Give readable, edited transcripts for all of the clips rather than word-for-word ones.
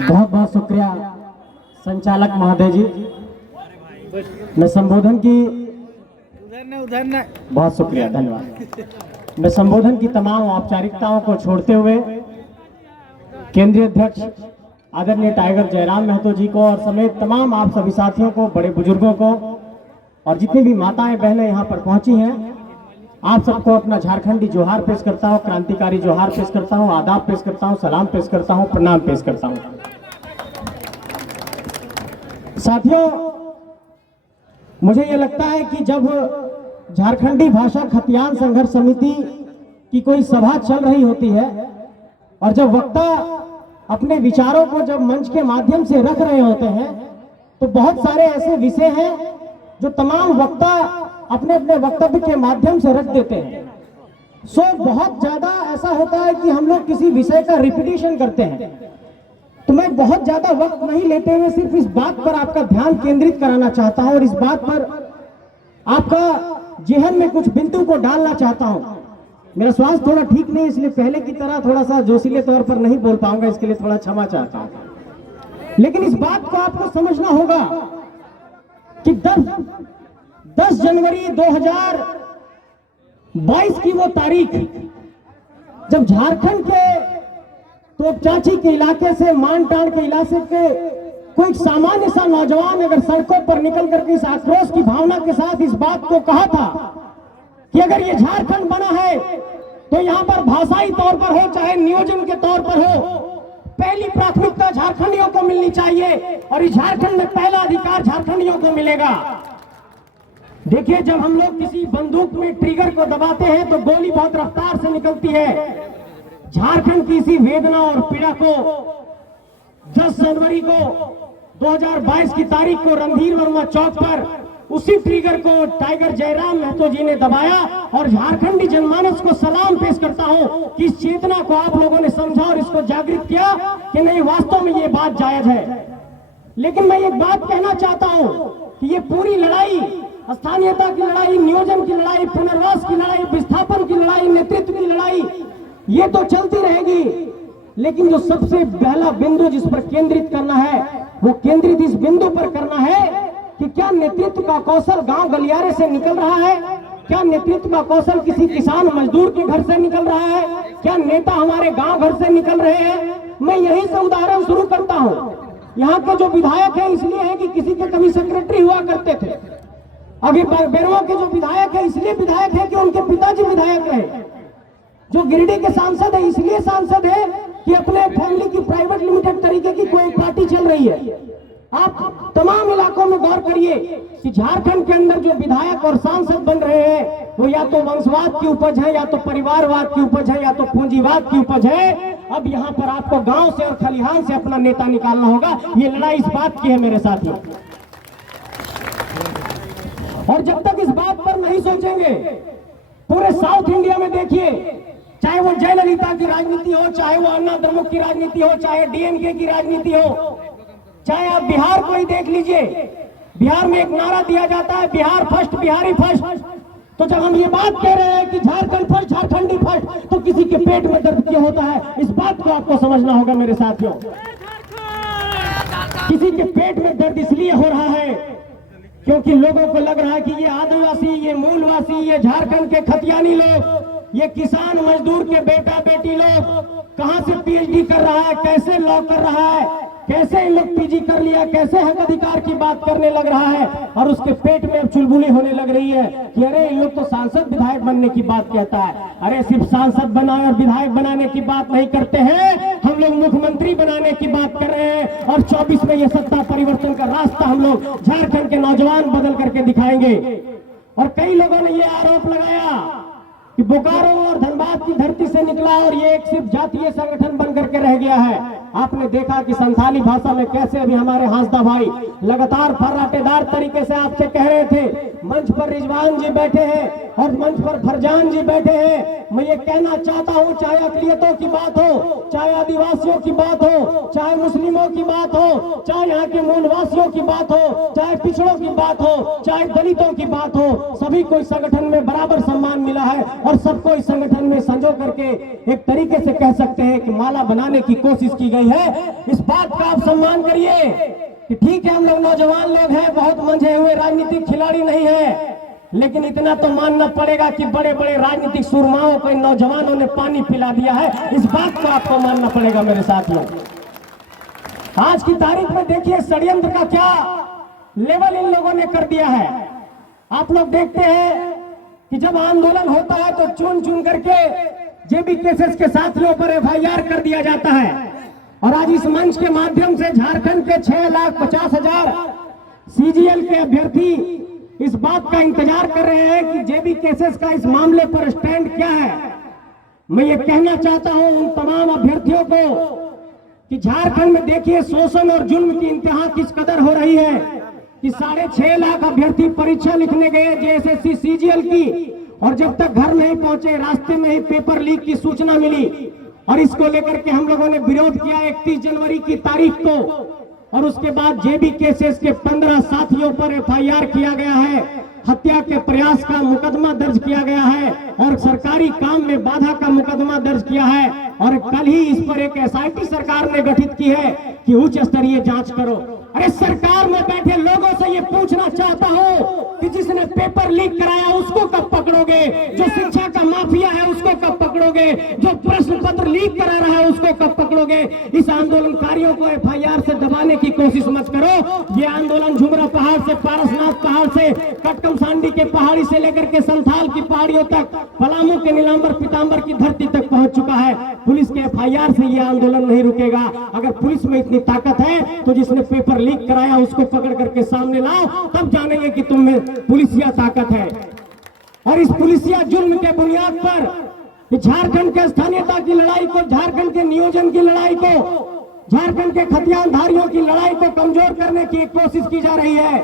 बहुत बहुत शुक्रिया संचालक महोदय जी। मैं संबोधन की उधर बहुत शुक्रिया, धन्यवाद। मैं संबोधन की तमाम औपचारिकताओं को छोड़ते हुए केंद्रीय अध्यक्ष आदरणीय टाइगर जयराम महतो जी को और समेत तमाम आप सभी साथियों को, बड़े बुजुर्गों को और जितनी भी माताएं बहनें यहाँ पर पहुंची हैं, आप सबको अपना झारखंडी जोहार पेश करता हूँ, क्रांतिकारी जोहार पेश करता हूँ, आदाब पेश करता हूँ, सलाम पेश करता हूँ, प्रणाम पेश करता हूँ। साथियों, मुझे ये लगता है कि जब झारखंडी भाषा खतियान संघर्ष समिति की कोई सभा चल रही होती है और जब वक्ता अपने विचारों को जब मंच के माध्यम से रख रहे होते हैं, तो बहुत सारे ऐसे विषय हैं जो तमाम वक्ता अपने अपने वक्तव्य के माध्यम से रख देते हैं। बहुत ज्यादा ऐसा होता है कि हम लोग किसी विषय का रिपीटिशन करते हैं। तो मैं बहुत ज्यादा वक्त नहीं लेते हुए सिर्फ इस बात पर आपका ध्यान केंद्रित कराना चाहता हूं और इस बात पर आपका जेहन में कुछ बिंदु को डालना चाहता हूं। मेरा स्वास्थ्य थोड़ा ठीक नहीं, इसलिए पहले की तरह थोड़ा सा जोशीले तौर पर नहीं बोल पाऊंगा, इसके लिए थोड़ा क्षमा चाहता हूं। लेकिन इस बात को आपको समझना होगा कि 10 जनवरी 2022 की वो तारीख जब झारखंड के तोपचाची के इलाके से, मानटांड के इलाके के कोई सामान्य सा नौजवान अगर सड़कों पर निकल करके इस आक्रोश की भावना के साथ इस बात को कहा था कि अगर ये झारखंड बना है तो यहाँ पर भाषाई तौर पर हो चाहे नियोजन के तौर पर हो, पहली प्राथमिकता झारखंडियों को मिलनी चाहिए और इस झारखंड में पहला अधिकार झारखंडियों को मिलेगा। देखिए, जब हम लोग किसी बंदूक में ट्रिगर को दबाते हैं तो गोली बहुत रफ्तार से निकलती है। झारखंड की इसी वेदना और पीड़ा को 10 जनवरी को 2022 की तारीख को रणधीर वर्मा चौक पर उसी ट्रिगर को टाइगर जयराम महतो जी ने दबाया और झारखंडी जनमानस को सलाम पेश करता हूं कि इस चेतना को आप लोगों ने समझा और इसको जागृत किया कि नहीं, वास्तव में ये बात जायज है। लेकिन मैं एक बात कहना चाहता हूं कि ये पूरी लड़ाई, स्थानीयता की लड़ाई, नियोजन की लड़ाई, पुनर्वास की लड़ाई, विस्थापन की लड़ाई, नेतृत्व की लड़ाई, ये तो चलती रहेगी। लेकिन जो सबसे पहला बिंदु जिस पर केंद्रित करना है वो केंद्रित इस बिंदु पर करना है कि क्या नेतृत्व का कौशल गांव गलियारे से निकल रहा है, क्या नेतृत्व का कौशल किसी किसान मजदूर के घर से निकल रहा है, क्या नेता हमारे गांव घर से निकल रहे हैं। मैं यहीं से उदाहरण शुरू करता हूं। यहाँ के जो विधायक हैं इसलिए हैं कि किसी के कभी सेक्रेटरी हुआ करते थे। अभी बेरवा के जो विधायक है इसलिए विधायक है कि उनके पिताजी विधायक रहे। जो गिरिडीह के सांसद है इसलिए सांसद है कि अपने फैमिली की प्राइवेट लिमिटेड तरीके की कोई पार्टी चल रही है। आप तमाम इलाकों में गौर करिए कि झारखंड के अंदर जो विधायक और सांसद बन रहे हैं वो या तो वंशवाद की उपज है, या तो परिवारवाद की उपज है, या तो पूंजीवाद की उपज है। अब यहाँ पर आपको गांव से और खलिहान से अपना नेता निकालना होगा। ये लड़ाई इस बात की है मेरे साथियों। और जब तक इस बात पर नहीं सोचेंगे, पूरे साउथ इंडिया में देखिए, चाहे वो जयललिता की राजनीति हो, चाहे वो अन्ना द्रमुक की राजनीति हो, चाहे डीएमके की राजनीति हो, चाहे आप बिहार को ही देख लीजिए। बिहार में एक नारा दिया जाता है, बिहार फर्स्ट, बिहारी फर्स्ट। तो जब हम ये बात कह रहे हैं कि झारखंड फर्स्ट, झारखंडी फर्स्ट, तो किसी के पेट में दर्द क्यों होता है, इस बात को आपको समझना होगा मेरे साथियों। किसी के पेट में दर्द इसलिए हो रहा है क्योंकि लोगों को लग रहा है कि ये आदिवासी, ये मूलवासी, ये झारखंड के खतियानी लोग, ये किसान मजदूर के बेटा बेटी लोग कहां से पीएचडी कर रहा है, कैसे लॉ कर रहा है, कैसे इन लोग पीजी कर लिया, कैसे हक अधिकार की बात करने लग रहा है। और उसके पेट में अब चुलबुली होने लग रही है कि अरे इन लोग तो सांसद विधायक बनने की बात कहता है। अरे सिर्फ सांसद बनाने और विधायक बनाने की बात नहीं करते हैं, हम लोग मुख्यमंत्री बनाने की बात कर रहे हैं। और 24 में ये सत्ता परिवर्तन का रास्ता हम लोग झारखंड के नौजवान बदल करके दिखाएंगे। और कई लोगों ने ये आरोप लगाया कि बोकारो और धनबाद की धरती से निकला और ये एक सिर्फ जातीय संगठन बन करके रह गया है। आपने देखा कि संथाली भाषा में कैसे अभी हमारे हांसदा भाई लगातार फर्राटेदार तरीके से आपसे कह रहे थे। मंच पर रिजवान जी बैठे हैं और मंच पर फरजान जी बैठे हैं। मैं ये कहना चाहता हूँ, चाहे अकलियतों की बात हो, चाहे आदिवासियों की बात हो, चाहे मुस्लिमों की बात हो, चाहे यहाँ के मूलवासियों की बात हो, चाहे पिछड़ों की बात हो, चाहे दलितों की बात हो, सभी को इस संगठन में बराबर सम्मान मिला है और सबको इस संगठन में संजो करके एक तरीके से कह सकते हैं कि माला बनाने की कोशिश की गई गई है, इस बात का आप सम्मान करिए कि ठीक है हम लोग नौजवान लोग हैं, बहुत मंझे हुए राजनीतिक खिलाड़ी नहीं है, लेकिन इतना तो मानना पड़ेगा कि बड़े बड़े राजनीतिक सुरमाओं को इन नौजवानों ने पानी पिला दिया है। इस बात को आपको मानना पड़ेगा मेरे साथियों। आज की तारीख में देखिए षड्यंत्र का क्या लेवल इन लोगों ने कर दिया है। आप लोग देखते हैं कि जब आंदोलन होता है तो चुन चुन करके जेबी केसेस के साथियों पर एफआईआर कर दिया जाता है, और आज इस मंच के माध्यम से झारखंड के 6,50,000 सीजीएल के अभ्यर्थी इस बात का इंतजार कर रहे हैं कि जेबी केसेस का इस मामले पर स्टैंड क्या है। मैं ये कहना चाहता हूं उन तमाम अभ्यर्थियों को कि झारखंड में देखिए शोषण और जुल्म की इंतहा किस कदर हो रही है कि 6.5 लाख अभ्यर्थी परीक्षा लिखने गए जेएसएससी सीजीएल की, और जब तक घर नहीं पहुंचे रास्ते में ही पेपर लीक की सूचना मिली, और इसको लेकर के हम लोगों ने विरोध किया 31 जनवरी की तारीख को, और उसके बाद जेबी केसेस के 15 साथियों पर एफआईआर किया गया है, हत्या के प्रयास का मुकदमा दर्ज किया गया है, और सरकारी काम में बाधा का मुकदमा दर्ज किया है, और कल ही इस पर एक एसआईटी सरकार ने गठित की है कि उच्च स्तरीय जांच करो। अरे सरकार में बैठे लोगों से ये पूछना चाहता हूं कि जिसने पेपर लीक कराया उसको कब पकड़ोगे, जो शिक्षा का माफिया है उसको कब पकड़ोगे, जो प्रश्न पत्र लीक करा रहा है उसको कब पकड़ोगे। इस आंदोलनकारियों को एफआईआर से दबाने की कोशिश मत करो। ये आंदोलन झुमरा पहाड़ से पारसनाथ पहाड़ से कटकम सांडी के पहाड़ी से लेकर के संथाल की पहाड़ियों तक, पलामू के नीलांबर पीतांबर की धरती तक पहुंच चुका है। पुलिस के एफआईआर से ये आंदोलन नहीं रुकेगा। अगर पुलिस में इतनी ताकत है तो जिसने पेपर लीक कराया उसको पकड़ करके सामने लाओ, तब जानेंगे कि तुम में पुलिसिया ताकत है। और इस पुलिसिया जुल्म के बुनियाद पर झारखंड के स्थानीयता की लड़ाई को, झारखंड के नियोजन की लड़ाई को, झारखंड के खतियानधारियों की लड़ाई को कमजोर करने की कोशिश की जा रही है।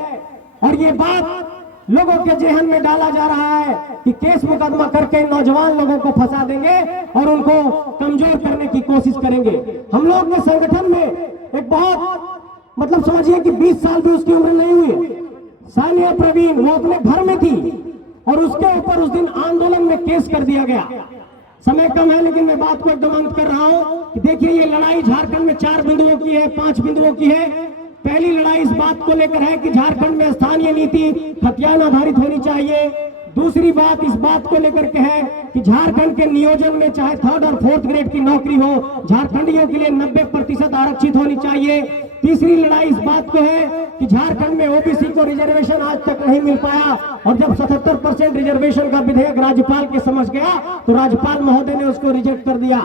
और ये बात लोगों के जेहन में डाला जा रहा है कि केस मुकदमा करके नौजवान लोगों को फंसा देंगे और उनको कमजोर करने की कोशिश करेंगे। हम लोग के संगठन में एक बहुत मतलब समझिए कि 20 साल भी उसकी उम्र नहीं हुई, सानिया प्रवीण, वो अपने घर में थी और उसके ऊपर उस दिन आंदोलन में केस कर दिया गया। समय कम है लेकिन मैं बात को एकदम अंत कर रहा हूं कि देखिए ये लड़ाई झारखंड में 4 बिंदुओं की है, 5 बिंदुओं की है। पहली लड़ाई इस बात को लेकर है कि झारखंड में स्थानीय नीति खतियान आधारित होनी चाहिए। दूसरी बात इस बात को लेकर के है कि झारखंड के नियोजन में चाहे 3rd और 4th ग्रेड की नौकरी हो, झारखंडियों के लिए 90% आरक्षित होनी चाहिए। तीसरी लड़ाई इस बात को है कि झारखंड में ओबीसी को रिजर्वेशन आज तक नहीं मिल पाया, और जब 77% रिजर्वेशन का विधेयक राज्यपाल के समझ गया तो राज्यपाल महोदय ने उसको रिजेक्ट कर दिया।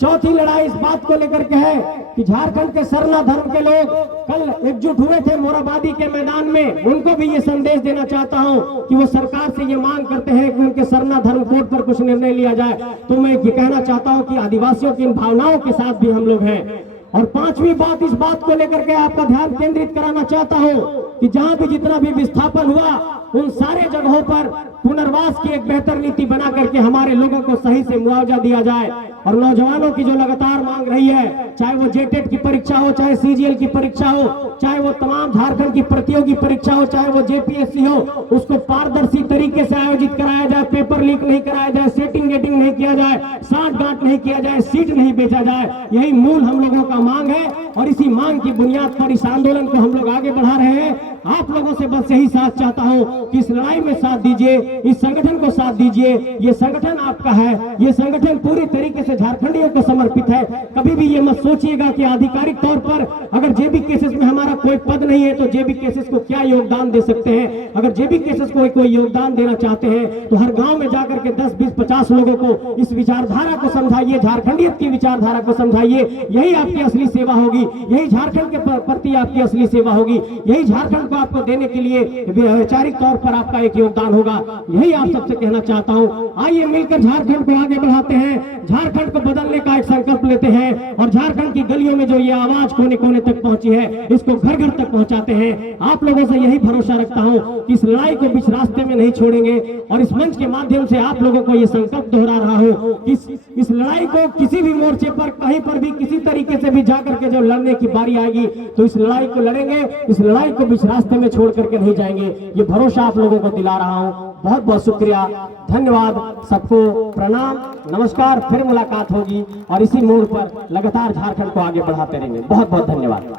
चौथी लड़ाई इस बात को लेकर के है कि झारखंड के सरना धर्म के लोग कल एकजुट हुए थे मोराबादी के मैदान में, उनको भी ये संदेश देना चाहता हूं कि वो सरकार से ये मांग करते हैं कि उनके सरना धर्म कोड पर कुछ निर्णय लिया जाए। तो मैं ये कहना चाहता हूं कि आदिवासियों की इन भावनाओं के साथ भी हम लोग हैं। और 5वीं बात इस बात को लेकर के आपका ध्यान केंद्रित कराना चाहता हूं कि जहां भी जितना भी विस्थापन हुआ उन सारे जगहों पर पुनर्वास की एक बेहतर नीति बना करके हमारे लोगों को सही से मुआवजा दिया जाए। और नौजवानों की जो लगातार मांग रही है, चाहे वो जेटेट की परीक्षा हो, चाहे सीजीएल की परीक्षा हो, चाहे वो तमाम झारखंड की प्रतियोगी परीक्षा हो, चाहे वो जेपीएससी हो, उसको पारदर्शी तरीके से आयोजित कराया जाए, पेपर लीक नहीं कराया जाए, सेटिंग गेटिंग नहीं किया जाए, साठ-गांठ नहीं किया जाए, सीट नहीं बेचा जाए। यही मूल हम लोगों का मांग है और इसी मांग की बुनियाद पर इस आंदोलन को हम लोग आगे बढ़ा रहे हैं। आप लोगों से बस यही साथ चाहता हूं कि इस लड़ाई में साथ दीजिए, इस संगठन को साथ दीजिए। ये संगठन आपका है, ये संगठन पूरी तरीके से झारखंडियों को समर्पित है। कभी भी ये मत सोचिएगा कि आधिकारिक तौर पर अगर जेबी केसेस में हमारा कोई पद नहीं है तो जेबी केसेस को क्या योगदान दे सकते हैं। अगर जेबी केसेस को कोई योगदान देना चाहते हैं तो हर गांव में जाकर के 10, 20, 50 लोगों को इस विचारधारा को समझाइए, झारखंडियत की विचारधारा को समझाइए। यही आपकी असली सेवा होगी, यही झारखंड के प्रति आपकी असली सेवा होगी, यही झारखंड को आपको देने के लिए वैचारिक तौर पर आपका एक योगदान होगा। यही आप सबसे कहना चाहता हूं। आइए मिलकर झारखंड को आगे बढ़ाते हैं, झारखंड को बदलने का एक संकल्प लेते हैं और झारखंड की गलियों में जो ये आवाज कोने कोने तक पहुंची है इसको घर घर तक पहुंचाते हैं। आप लोगों से यही भरोसा रखता हूं कि इस लड़ाई को बीच रास्ते में नहीं छोड़ेंगे और इस मंच के माध्यम से आप लोगों को ये संकल्प दोहरा रहा हूं कि इस लड़ाई को किसी भी मोर्चे पर कहीं पर भी किसी तरीके से भी जाकर के जो लड़ने की बारी आएगी तो इस लड़ाई को लड़ेंगे, इस लड़ाई को बीच रास्ते में छोड़ करके नहीं जाएंगे। ये भरोसा आप लोगों को दिला रहा हूं। बहुत बहुत शुक्रिया, धन्यवाद, सबको प्रणाम, नमस्कार। फिर मुलाकात होगी और इसी मोड़ पर लगातार झारखंड को आगे बढ़ाते रहेंगे। बहुत बहुत धन्यवाद।